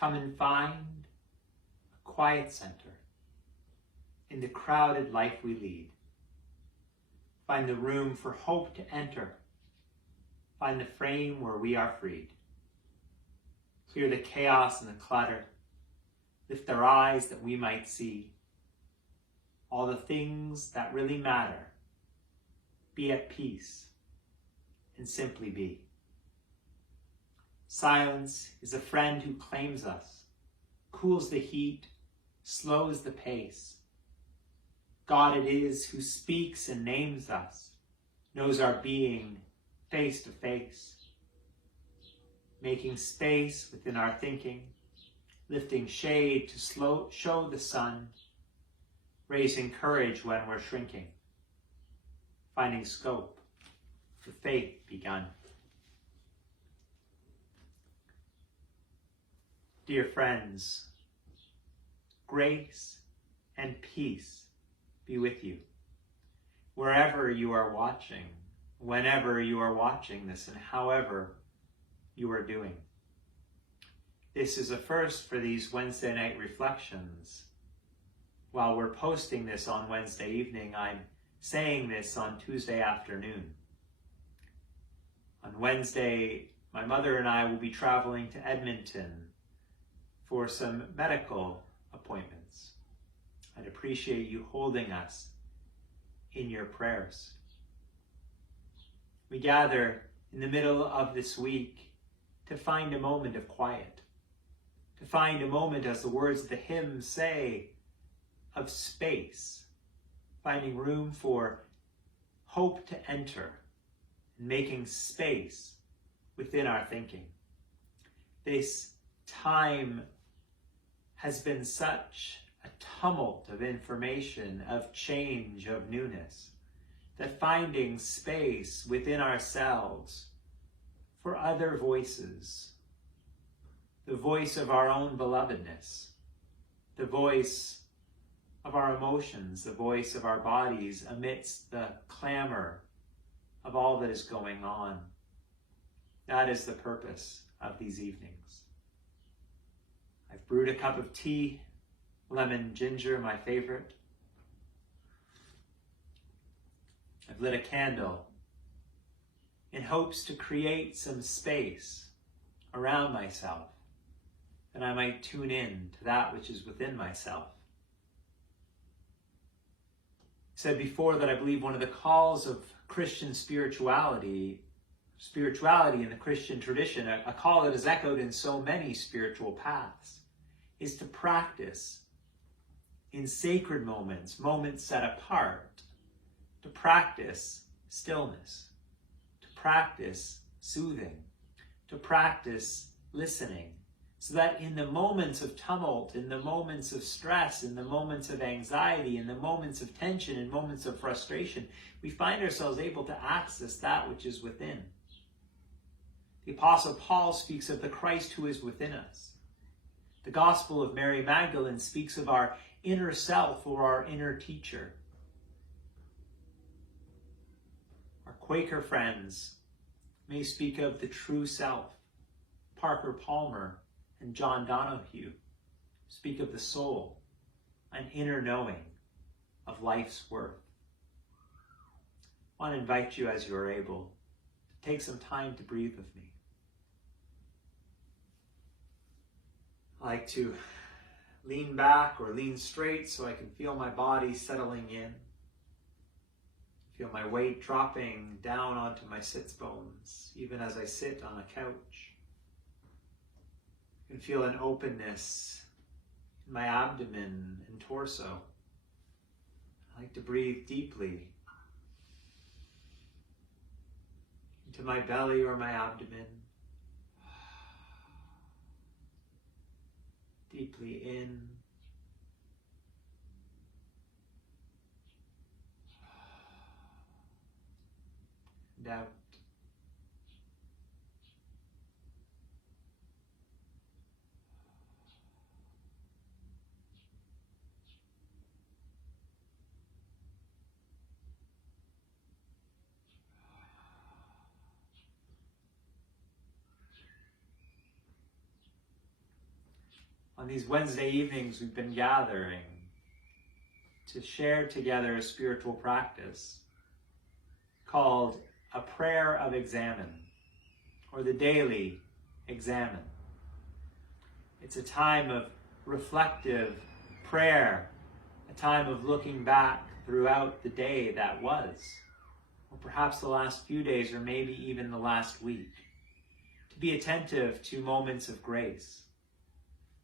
Come and find a quiet center in the crowded life we lead. Find the room for hope to enter. Find the frame where we are freed. Clear the chaos and the clutter. Lift our eyes that we might see all the things that really matter. Be at peace and simply be. Silence is a friend who claims us, cools the heat, slows the pace. God it is who speaks and names us, knows our being face to face, making space within our thinking, lifting shade to show the sun, raising courage when we're shrinking, finding scope for faith begun. Dear friends, grace and peace be with you. Wherever you are watching, whenever you are watching this, and however you are doing. This is a first for these Wednesday night reflections. While we're posting this on Wednesday evening, I'm saying this on Tuesday afternoon. On Wednesday, my mother and I will be traveling to Edmonton for some medical appointments. I'd appreciate you holding us in your prayers. We gather in the middle of this week to find a moment of quiet, to find a moment, as the words of the hymn say, of space, finding room for hope to enter and making space within our thinking. This time has been such a tumult of information, of change, of newness, that finding space within ourselves for other voices, the voice of our own belovedness, the voice of our emotions, the voice of our bodies amidst the clamor of all that is going on. That is the purpose of these evenings. I've brewed a cup of tea, lemon ginger, my favorite. I've lit a candle in hopes to create some space around myself, that I might tune in to that which is within myself. I said before that I believe one of the calls of Christian spirituality in the Christian tradition, a call that is echoed in so many spiritual paths, is to practice in sacred moments, moments set apart, to practice stillness, to practice soothing, to practice listening, so that in the moments of tumult, in the moments of stress, in the moments of anxiety, in the moments of tension, in moments of frustration, we find ourselves able to access that which is within. The Apostle Paul speaks of the Christ who is within us. The Gospel of Mary Magdalene speaks of our inner self or our inner teacher. Our Quaker friends may speak of the true self. Parker Palmer and John Donahue speak of the soul, an inner knowing of life's worth. I want to invite you, as you are able, to take some time to breathe with me. I like to lean back or lean straight so I can feel my body settling in. Feel my weight dropping down onto my sits bones, even as I sit on a couch. I can feel an openness in my abdomen and torso. I like to breathe deeply into my belly or my abdomen. Deeply in and out. On these Wednesday evenings, we've been gathering to share together a spiritual practice called a Prayer of Examen, or the daily examen. It's a time of reflective prayer, a time of looking back throughout the day that was, or perhaps the last few days, or maybe even the last week, to be attentive to moments of grace,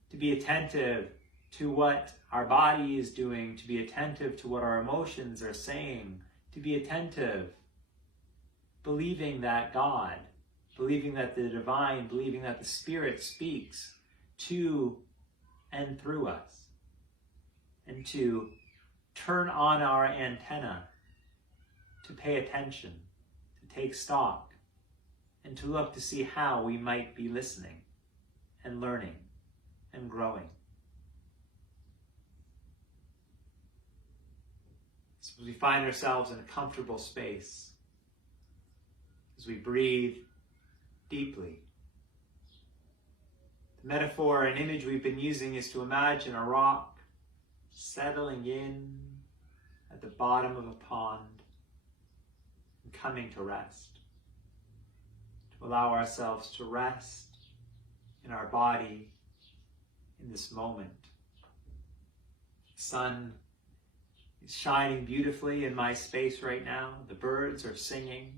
to be attentive to what our body is doing, to be attentive to what our emotions are saying, to be attentive, believing that God, believing that the divine, believing that the Spirit speaks to and through us, and to turn on our antenna, to pay attention, to take stock, and to look to see how we might be listening and learning and growing. So as we find ourselves in a comfortable space, as we breathe deeply, the metaphor and image we've been using is to imagine a rock settling in at the bottom of a pond and coming to rest. To allow ourselves to rest in our body in this moment. The sun is shining beautifully in my space right now. The birds are singing.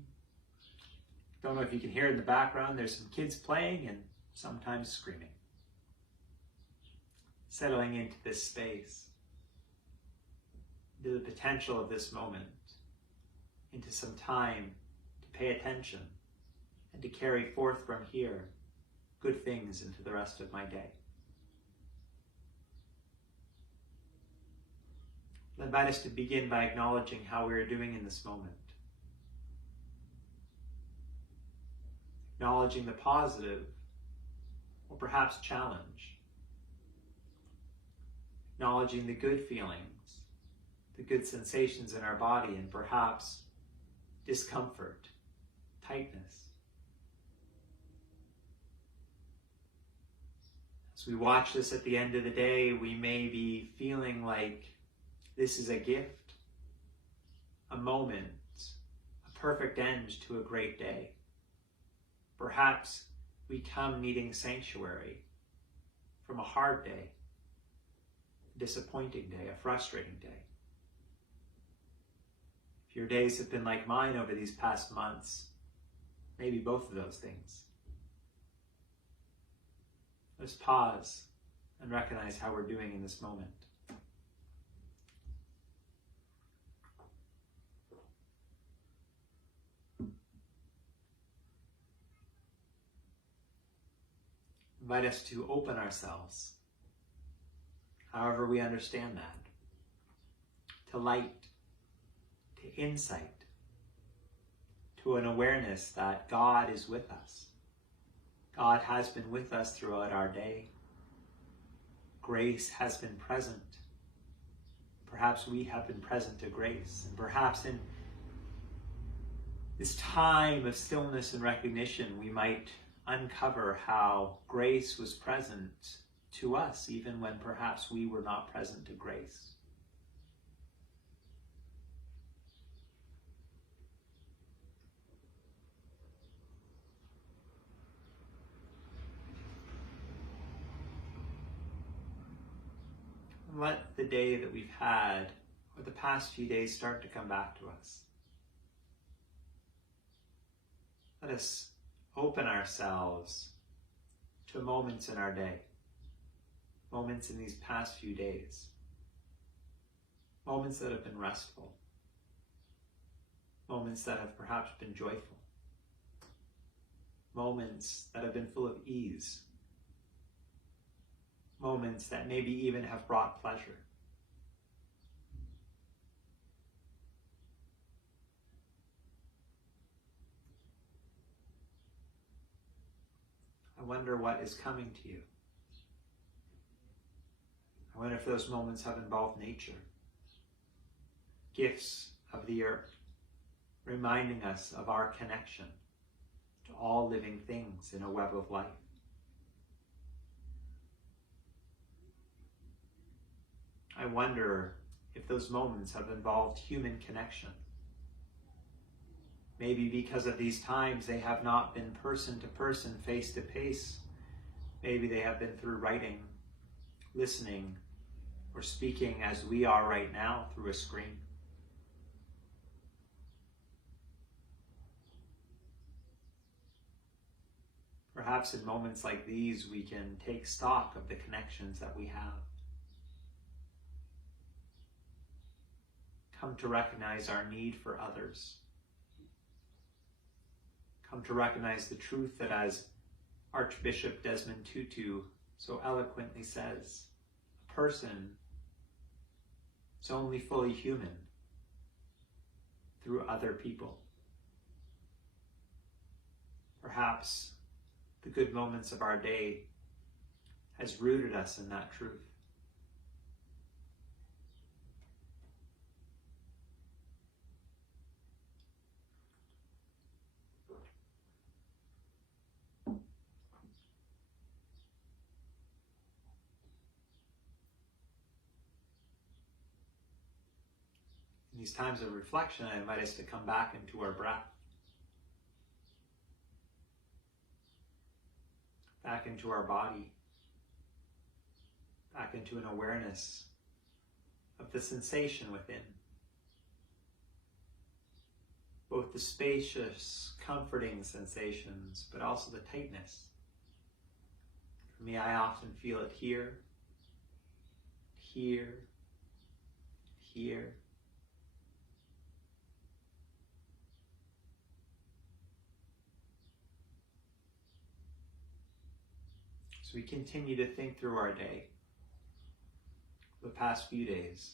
Don't know if you can hear it in the background. There's some kids playing and sometimes screaming. Settling into this space, into the potential of this moment, into some time to pay attention and to carry forth from here good things into the rest of my day. I invite us to begin by acknowledging how we are doing in this moment. Acknowledging the positive, or perhaps challenge. Acknowledging the good feelings, the good sensations in our body, and perhaps discomfort, tightness. As we watch this at the end of the day, we may be feeling like this is a gift, a moment, a perfect end to a great day. Perhaps we come needing sanctuary from a hard day, a disappointing day, a frustrating day. If your days have been like mine over these past months, maybe both of those things. Let's pause and recognize how we're doing in this moment. Invite us to open ourselves, however we understand that, to light, to insight, to an awareness that God is with us. God has been with us throughout our day. Grace has been present. Perhaps we have been present to grace, and perhaps in this time of stillness and recognition, we might uncover how grace was present to us, even when perhaps we were not present to grace. And let the day that we've had, or the past few days, start to come back to us. Let us open ourselves to moments in our day, moments in these past few days, moments that have been restful, moments that have perhaps been joyful, moments that have been full of ease, moments that maybe even have brought pleasure. I wonder what is coming to you. I wonder if those moments have involved nature, gifts of the earth, reminding us of our connection to all living things in a web of life. I wonder if those moments have involved human connection. Maybe because of these times they have not been person to person, face to face. Maybe they have been through writing, listening, or speaking as we are right now through a screen. Perhaps in moments like these, we can take stock of the connections that we have. Come to recognize our need for others. Come to recognize the truth that, as Archbishop Desmond Tutu so eloquently says, a person is only fully human through other people. Perhaps the good moments of our day has rooted us in that truth. In these times of reflection, I invite us to come back into our breath, back into our body, back into an awareness of the sensation within. Both the spacious, comforting sensations, but also the tightness. For me, I often feel it here, here, here. So we continue to think through our day, the past few days.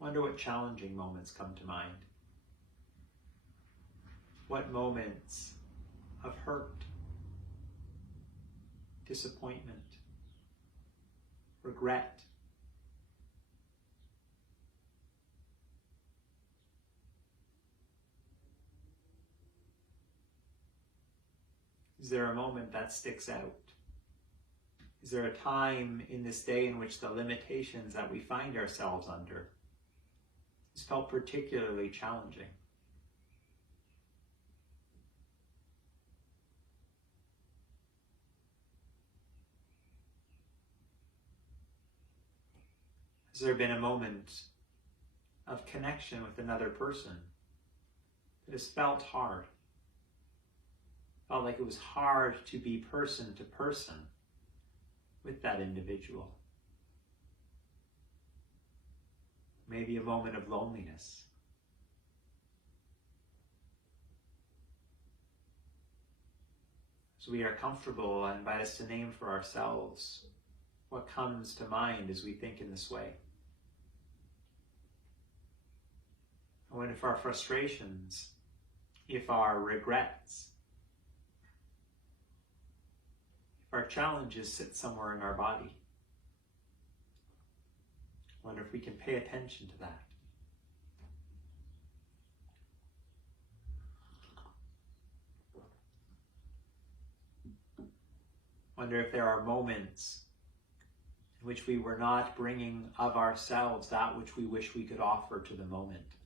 Wonder what challenging moments come to mind. What moments of hurt, disappointment, regret, is there a moment that sticks out? Is there a time in this day in which the limitations that we find ourselves under has felt particularly challenging? Has there been a moment of connection with another person that has felt hard? Felt like it was hard to be person to person with that individual. Maybe a moment of loneliness. So we are comfortable, I invite us to name for ourselves what comes to mind as we think in this way. I wonder if our frustrations, if our regrets, if our challenges sit somewhere in our body. I wonder if we can pay attention to that. Wonder if there are moments in which we were not bringing of ourselves that which we wish we could offer to the moment,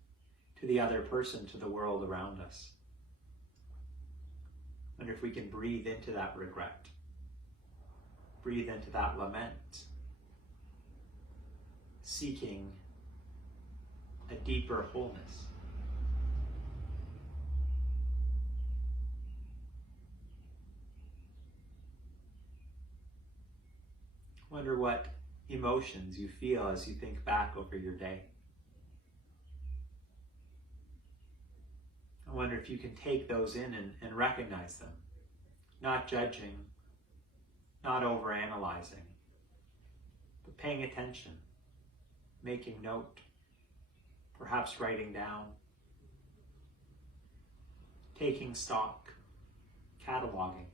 to the other person, to the world around us. Wonder if we can breathe into that regret, breathe into that lament, seeking a deeper wholeness. Wonder what emotions you feel as you think back over your day. I wonder if you can take those in and recognize them, not judging, not overanalyzing, but paying attention, making note, perhaps writing down, taking stock, cataloging.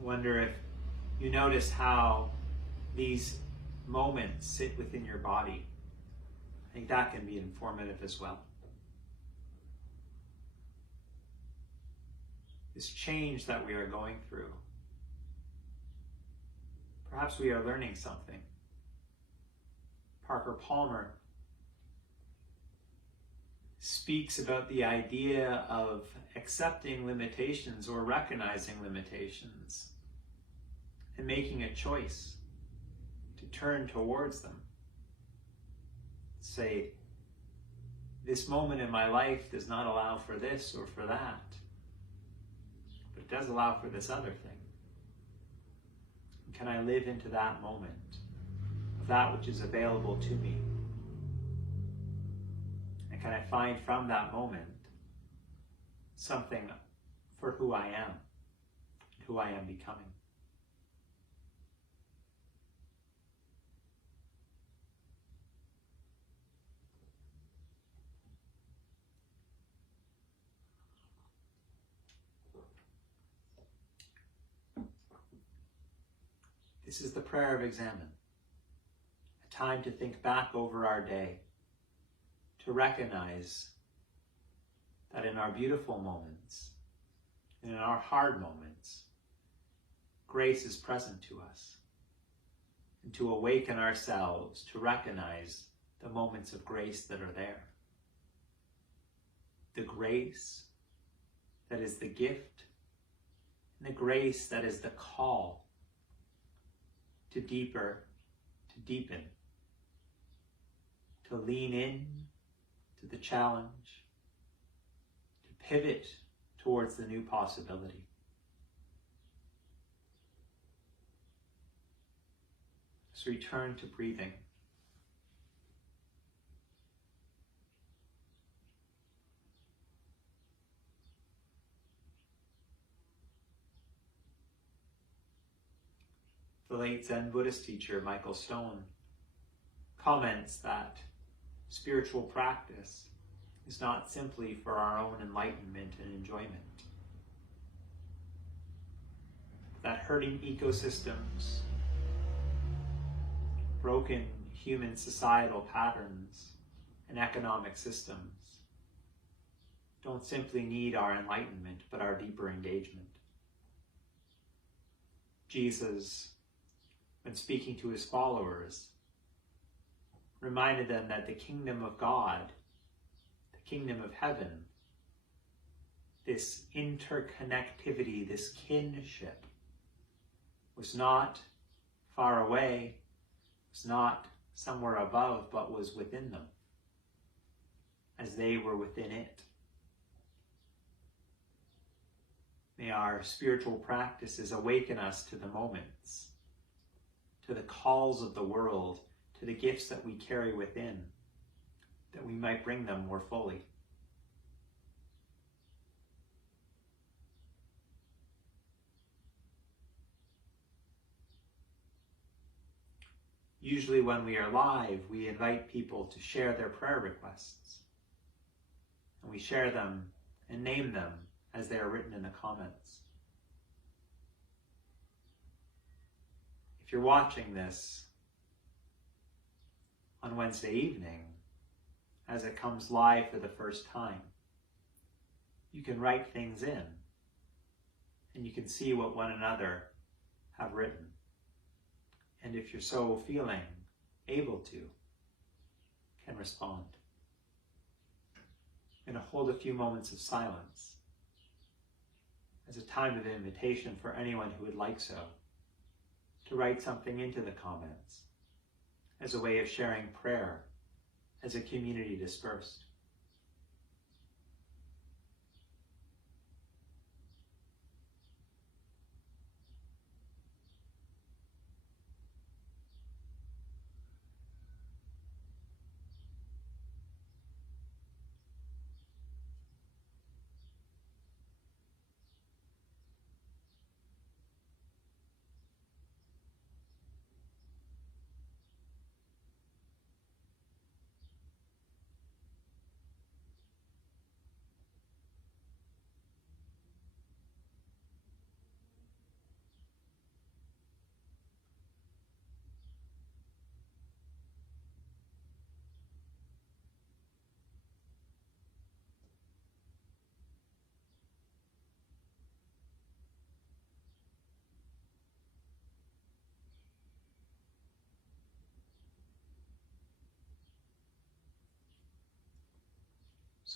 Wonder if you notice how these moments sit within your body. I think that can be informative as well. this change that we are going through. Perhaps we are learning something. Parker Palmer speaks about the idea of accepting limitations or recognizing limitations and making a choice to turn towards them. Say, this moment in my life does not allow for this or for that, but it does allow for this other thing. Can I live into that moment of that which is available to me? And can I find from that moment something for who I am, who I am becoming? This is the Prayer of Examen, a time to think back over our day, to recognize that in our beautiful moments, and in our hard moments, grace is present to us, and to awaken ourselves to recognize the moments of grace that are there. The grace that is the gift, and the grace that is the call to deeper, to deepen, to lean in to the challenge, to pivot towards the new possibility. Let's return to breathing. The late Zen Buddhist teacher Michael Stone comments that spiritual practice is not simply for our own enlightenment and enjoyment. That hurting ecosystems, broken human societal patterns, and economic systems don't simply need our enlightenment, but our deeper engagement. Jesus, when speaking to his followers, reminded them that the kingdom of God, the kingdom of heaven, this interconnectivity, this kinship, was not far away, was not somewhere above, but was within them, as they were within it. May our spiritual practices awaken us to the moments, to the calls of the world, to the gifts that we carry within, that we might bring them more fully. Usually when we are live, we invite people to share their prayer requests, and we share them and name them as they are written in the comments. If you're watching this on Wednesday evening, as it comes live for the first time, you can write things in, and you can see what one another have written. And if you're so feeling able to, can respond. I'm going to hold a few moments of silence as a time of invitation for anyone who would like so, to write something into the comments as a way of sharing prayer as a community dispersed.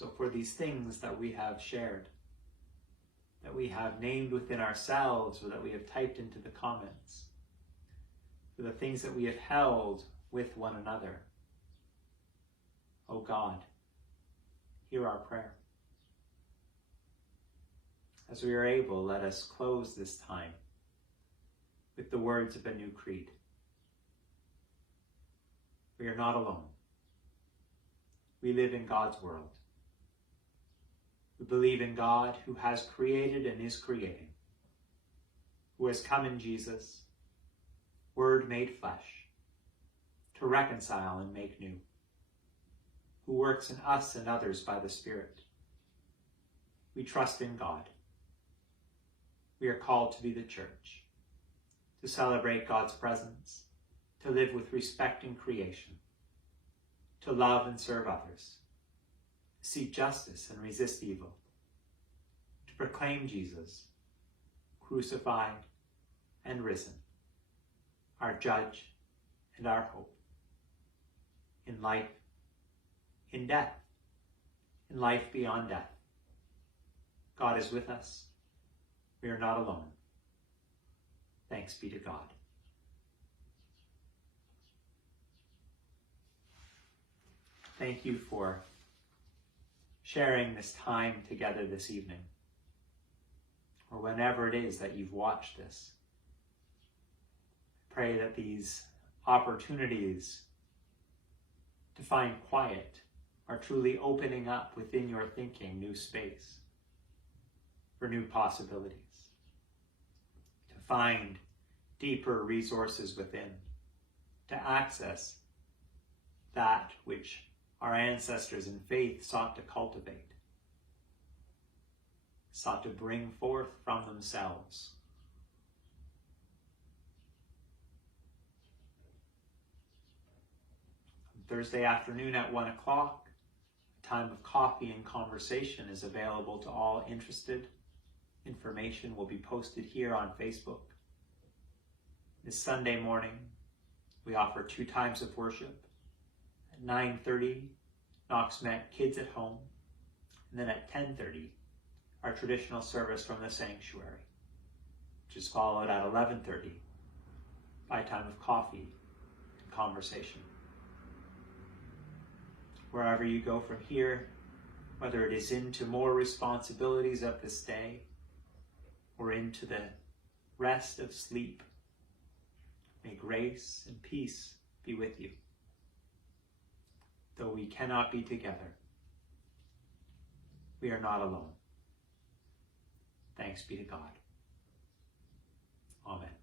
So for these things that we have shared, that we have named within ourselves or that we have typed into the comments, for the things that we have held with one another, O God, hear our prayer. As we are able, let us close this time with the words of a new creed. We are not alone. We live in God's world. We believe in God who has created and is creating, who has come in Jesus, Word made flesh, to reconcile and make new, who works in us and others by the Spirit. We trust in God. We are called to be the church, to celebrate God's presence, to live with respect in creation, to love and serve others, to seek justice and resist evil, to proclaim Jesus, crucified and risen, our judge and our hope, in life, in death, in life beyond death. God is with us. We are not alone. Thanks be to God. Thank you for sharing this time together this evening, or whenever it is that you've watched this. I pray that these opportunities to find quiet are truly opening up within your thinking new space for new possibilities, to find deeper resources within, to access that which our ancestors in faith sought to cultivate, sought to bring forth from themselves. On Thursday afternoon at 1 o'clock, a time of coffee and conversation is available to all interested. Information will be posted here on Facebook. This Sunday morning, we offer 2 times of worship. At 9:30, Knox-Met Kids at Home, and then at 10:30, our traditional service from the sanctuary, which is followed at 11:30 by a time of coffee and conversation. Wherever you go from here, whether it is into more responsibilities of this day or into the rest of sleep, may grace and peace be with you. Though we cannot be together, we are not alone. Thanks be to God. Amen.